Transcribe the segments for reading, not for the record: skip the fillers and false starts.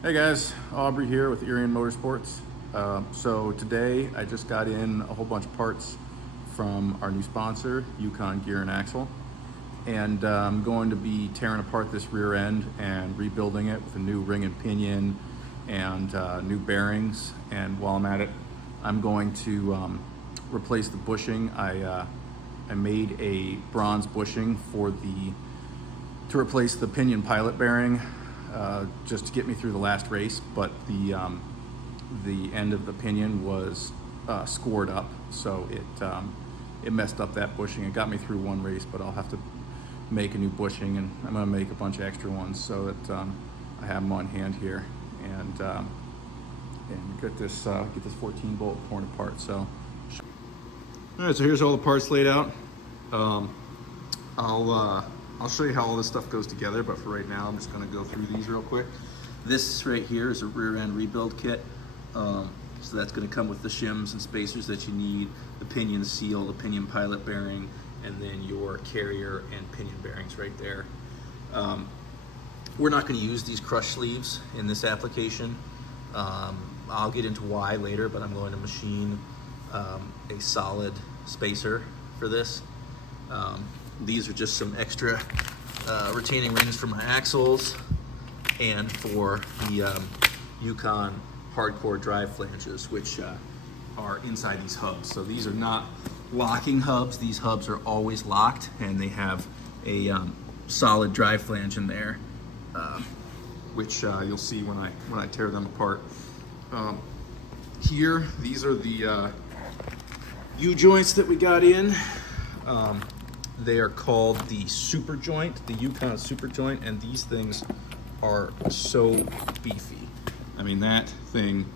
Hey guys, Aubrey here with Pinion Motorsports. So today I just got in a whole bunch of parts from our new sponsor, Yukon Gear and Axle, and I'm going to be tearing apart this rear end and rebuilding it with a new ring and pinion and new bearings. And while I'm at it, I'm going to replace the bushing. I made a bronze bushing to replace the pinion pilot bearing. Just to get me through the last race, but the end of the pinion was scored up, so it messed up that bushing. It got me through one race, but I'll have to make a new bushing, and I'm going to make a bunch of extra ones so that I have them on hand here, and get this 14 bolt torn apart. So, all right, so here's all the parts laid out. I'll show you how all this stuff goes together, but for right now, I'm just gonna go through these real quick. This right here is a rear end rebuild kit. So that's gonna come with the shims and spacers that you need, the pinion seal, the pinion pilot bearing, and then your carrier and pinion bearings right there. We're not gonna use these crush sleeves in this application. I'll get into why later, but I'm going to machine a solid spacer for this. These are just some extra retaining rings for my axles and for the Yukon hardcore drive flanges, which are inside these hubs. So these are not locking hubs. These hubs are always locked, and they have a solid drive flange in there, which you'll see when I tear them apart. Here, these are the U-joints that we got in. They are called the super joint, the Yukon super joint, and these things are so beefy. I mean, that thing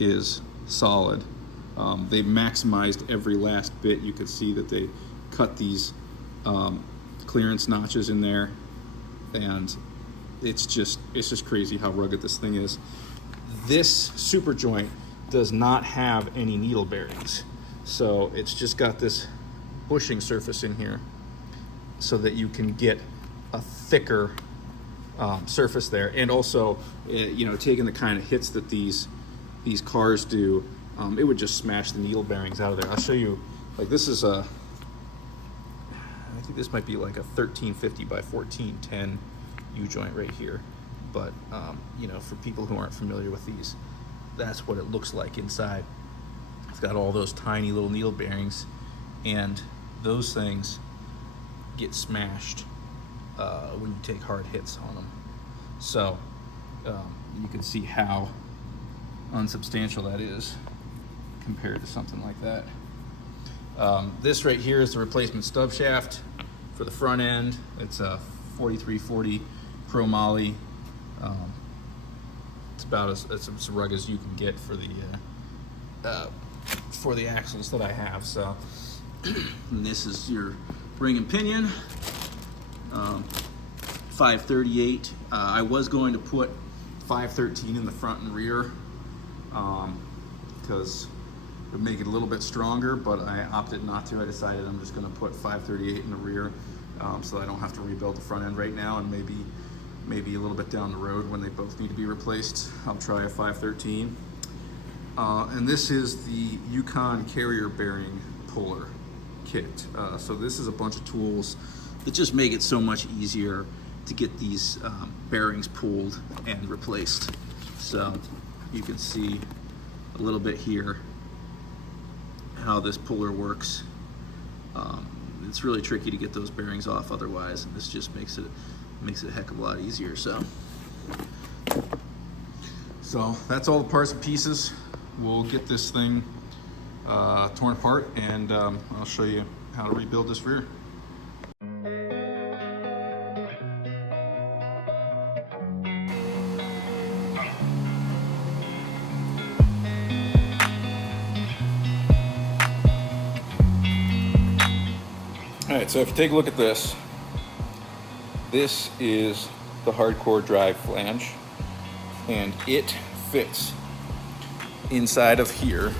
is solid. They've maximized every last bit. You can see that they cut these clearance notches in there, and it's just crazy how rugged this thing is. This super joint does not have any needle bearings, so it's just got this bushing surface in here, so that you can get a thicker surface there. And also, taking the kind of hits that these cars do, it would just smash the needle bearings out of there. I'll show you, like this is I think this might be like a 1350 by 1410 U-joint right here. But, for people who aren't familiar with these, that's what it looks like inside. It's got all those tiny little needle bearings, and those things get smashed when you take hard hits on them. So you can see how unsubstantial that is compared to something like that. This right here is the replacement stub shaft for the front end. It's a 4340 chromoly. It's about as rugged as you can get for the axles that I have. So and this is your ring and pinion, 538. I was going to put 513 in the front and rear because it would make it a little bit stronger, but I opted not to. I decided I'm just going to put 538 in the rear so I don't have to rebuild the front end right now, and maybe a little bit down the road when they both need to be replaced, I'll try a 513. And this is the Yukon carrier bearing puller kit. So this is a bunch of tools that just make it so much easier to get these bearings pulled and replaced. So you can see a little bit here how this puller works. It's really tricky to get those bearings off otherwise, and this just makes it a heck of a lot easier. So that's all the parts and pieces. We'll get this thing torn apart, and I'll show you how to rebuild this rear. All right, so if you take a look at this, this is the hardcore drive flange, and it fits inside of here,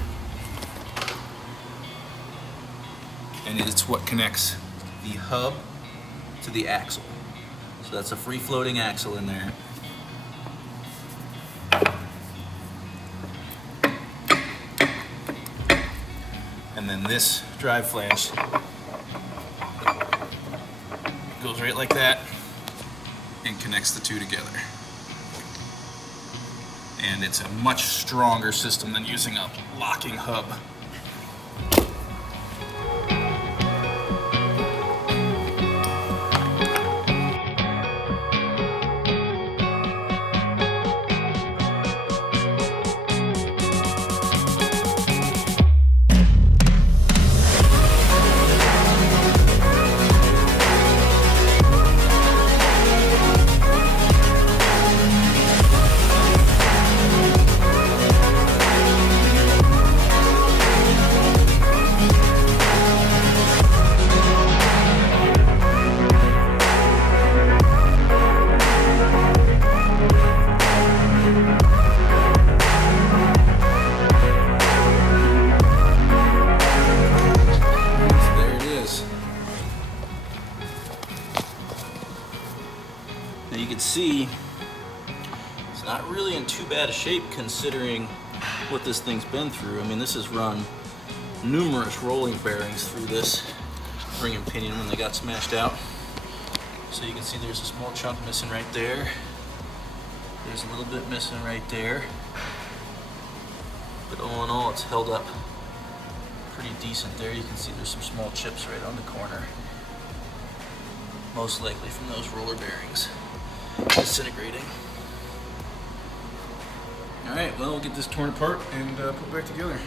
and it's what connects the hub to the axle. So that's a free floating axle in there. then this drive flange goes right like that and connects the two together. And it's a much stronger system than using a locking hub. Now you can see it's not really in too bad a shape considering what this thing's been through. I mean, this has run numerous rolling bearings through this ring and pinion when they got smashed out. So you can see there's a small chunk missing right there. There's a little bit missing right there. But all in all, it's held up pretty decent there. You can see there's some small chips right on the corner. Most likely from those roller bearings disintegrating. All right, well, we'll get this torn apart and put back together.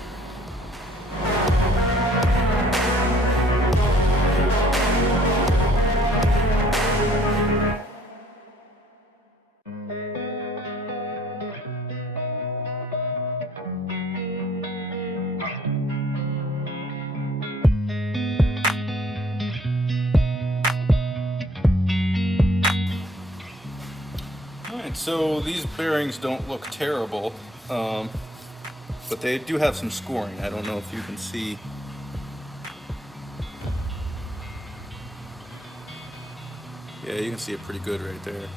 So these bearings don't look terrible, but they do have some scoring. I don't know if you can see. Yeah, you can see it pretty good right there.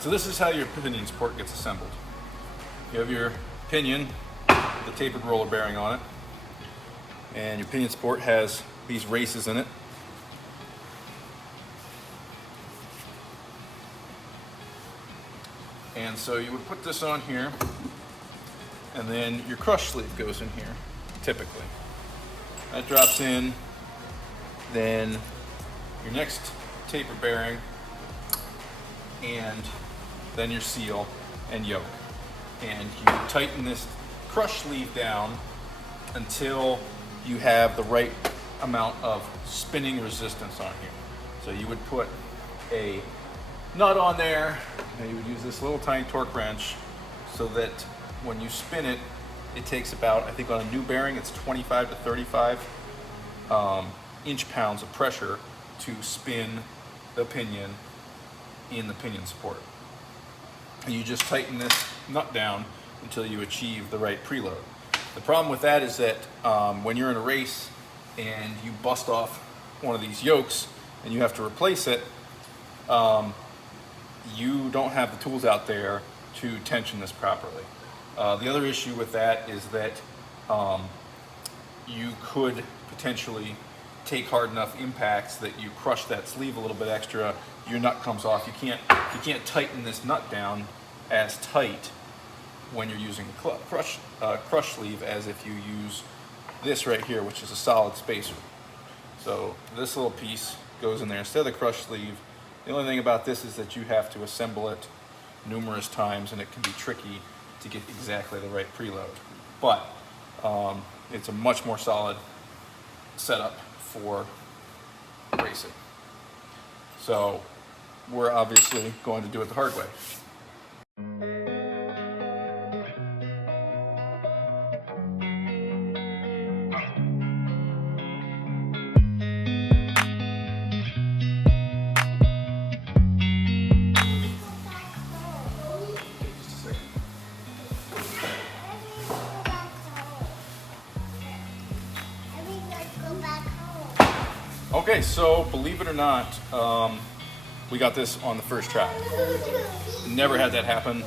So this is how your pinion support gets assembled. You have your pinion, the tapered roller bearing on it, and your pinion support has these races in it. And so you would put this on here, and then your crush sleeve goes in here, typically. That drops in, then your next taper bearing, and then your seal and yoke. And you tighten this crush sleeve down until you have the right amount of spinning resistance on here. So you would put a nut on there, and you would use this little tiny torque wrench so that when you spin it, it takes about, I think on a new bearing, it's 25 to 35 inch-pounds of pressure to spin the pinion in the pinion support. And you just tighten this nut down until you achieve the right preload. The problem with that is that when you're in a race and you bust off one of these yokes and you have to replace it, you don't have the tools out there to tension this properly. The other issue with that is that you could potentially take hard enough impacts that you crush that sleeve a little bit extra, your nut comes off. You can't tighten this nut down as tight when you're using a crush sleeve as if you use this right here, which is a solid spacer. So this little piece goes in there instead of the crush sleeve. The only thing about this is that you have to assemble it numerous times, and it can be tricky to get exactly the right preload. But it's a much more solid setup for racing. So we're obviously going to do it the hard way. Okay, so believe it or not, we got this on the first try. Never had that happen,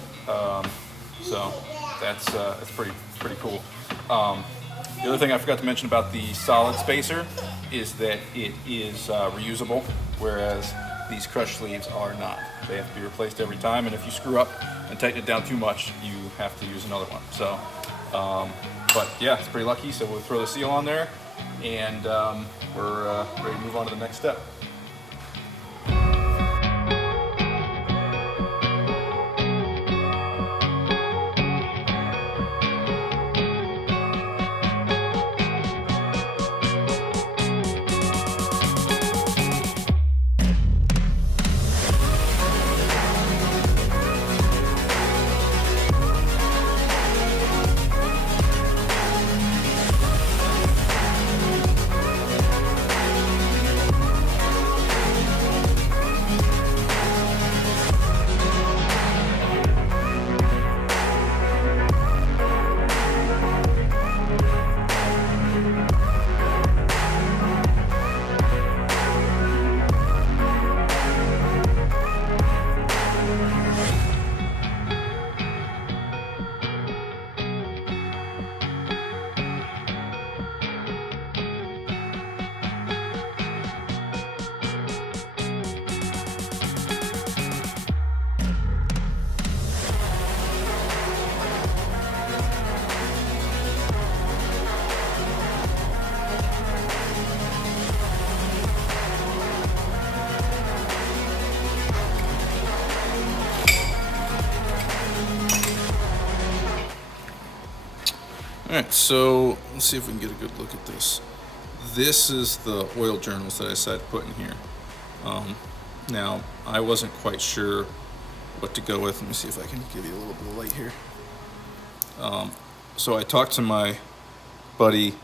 so that's pretty cool. The other thing I forgot to mention about the solid spacer is that it is reusable, whereas these crush sleeves are not. They have to be replaced every time, and if you screw up and tighten it down too much, you have to use another one. So, but yeah, it's pretty lucky. So we'll throw the seal on there, and we're ready to move on to the next step. All right, so let's see if we can get a good look at this. This is the oil journals that I decided to put in here. Now, I wasn't quite sure what to go with. Let me see if I can give you a little bit of light here. So I talked to my buddy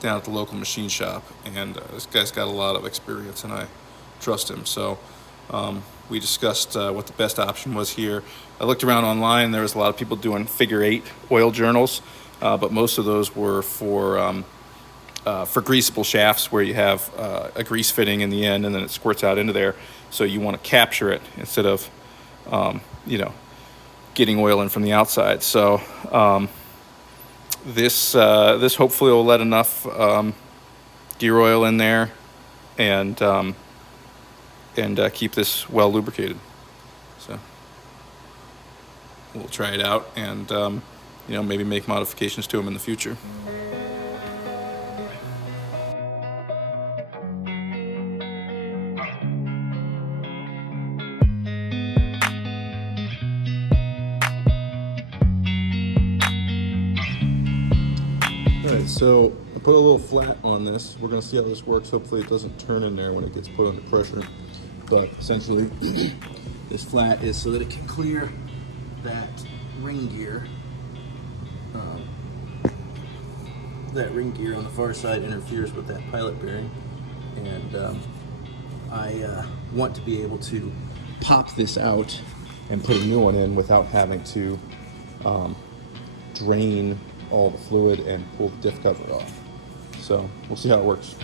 down at the local machine shop, and this guy's got a lot of experience, and I trust him. So we discussed what the best option was here. I looked around online. There was a lot of people doing figure 8 oil journals, but most of those were for greasable shafts where you have a grease fitting in the end, and then it squirts out into there. So you want to capture it instead of, getting oil in from the outside. So this hopefully will let enough gear oil in there and keep this well lubricated. So we'll try it out and maybe make modifications to them in the future. Alright, so I put a little flat on this. We're going to see how this works. Hopefully it doesn't turn in there when it gets put under pressure. But essentially, this flat is so that it can clear that ring gear. That ring gear on the far side interferes with that pilot bearing. And I want to be able to pop this out and put a new one in without having to drain all the fluid and pull the diff cover off. So we'll see how it works.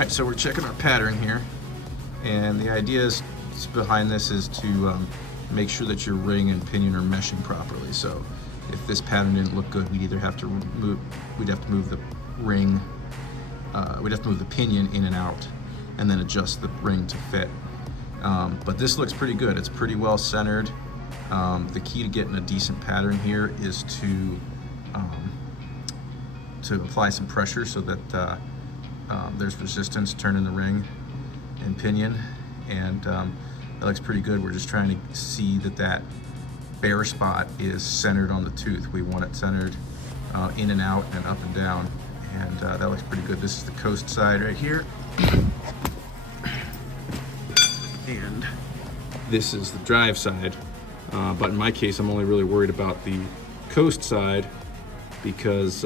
right, so we're checking our pattern here, and the idea is behind this is to make sure that your ring and pinion are meshing properly. So if this pattern didn't look good, we'd have to move the ring, we'd have to move the pinion in and out, and then adjust the ring to fit. But this looks pretty good. It's pretty well centered. The key to getting a decent pattern here is to apply some pressure so that there's resistance turning the ring and pinion, and that looks pretty good. We're just trying to see that that bare spot is centered on the tooth. We want it centered in and out and up and down, and that looks pretty good. This is the coast side right here, and this is the drive side. But in my case, I'm only really worried about the coast side because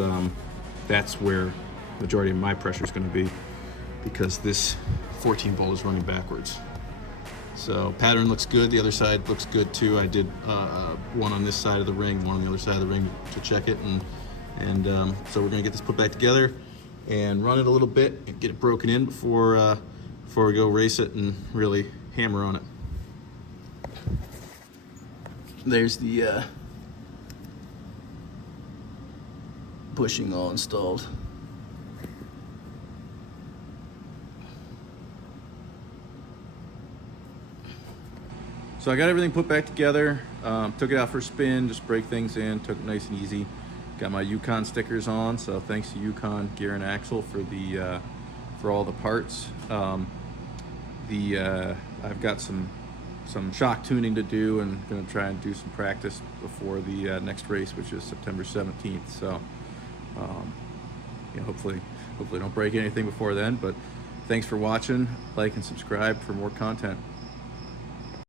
that's where the majority of my pressure is going to be, because this 14 bolt is running backwards. So pattern looks good. The other side looks good too. I did one on this side of the ring, one on the other side of the ring to check it, and so we're going to get this put back together and run it a little bit and get it broken in before we go race it and really hammer on it. There's the bushing all installed. So I got everything put back together, took it out for a spin, just break things in, took it nice and easy. Got my Yukon stickers on, so thanks to Yukon Gear and Axle for all the parts. I've got some shock tuning to do, and going to try and do some practice before the next race, which is September 17th. So hopefully don't break anything before then, but thanks for watching. Like and subscribe for more content.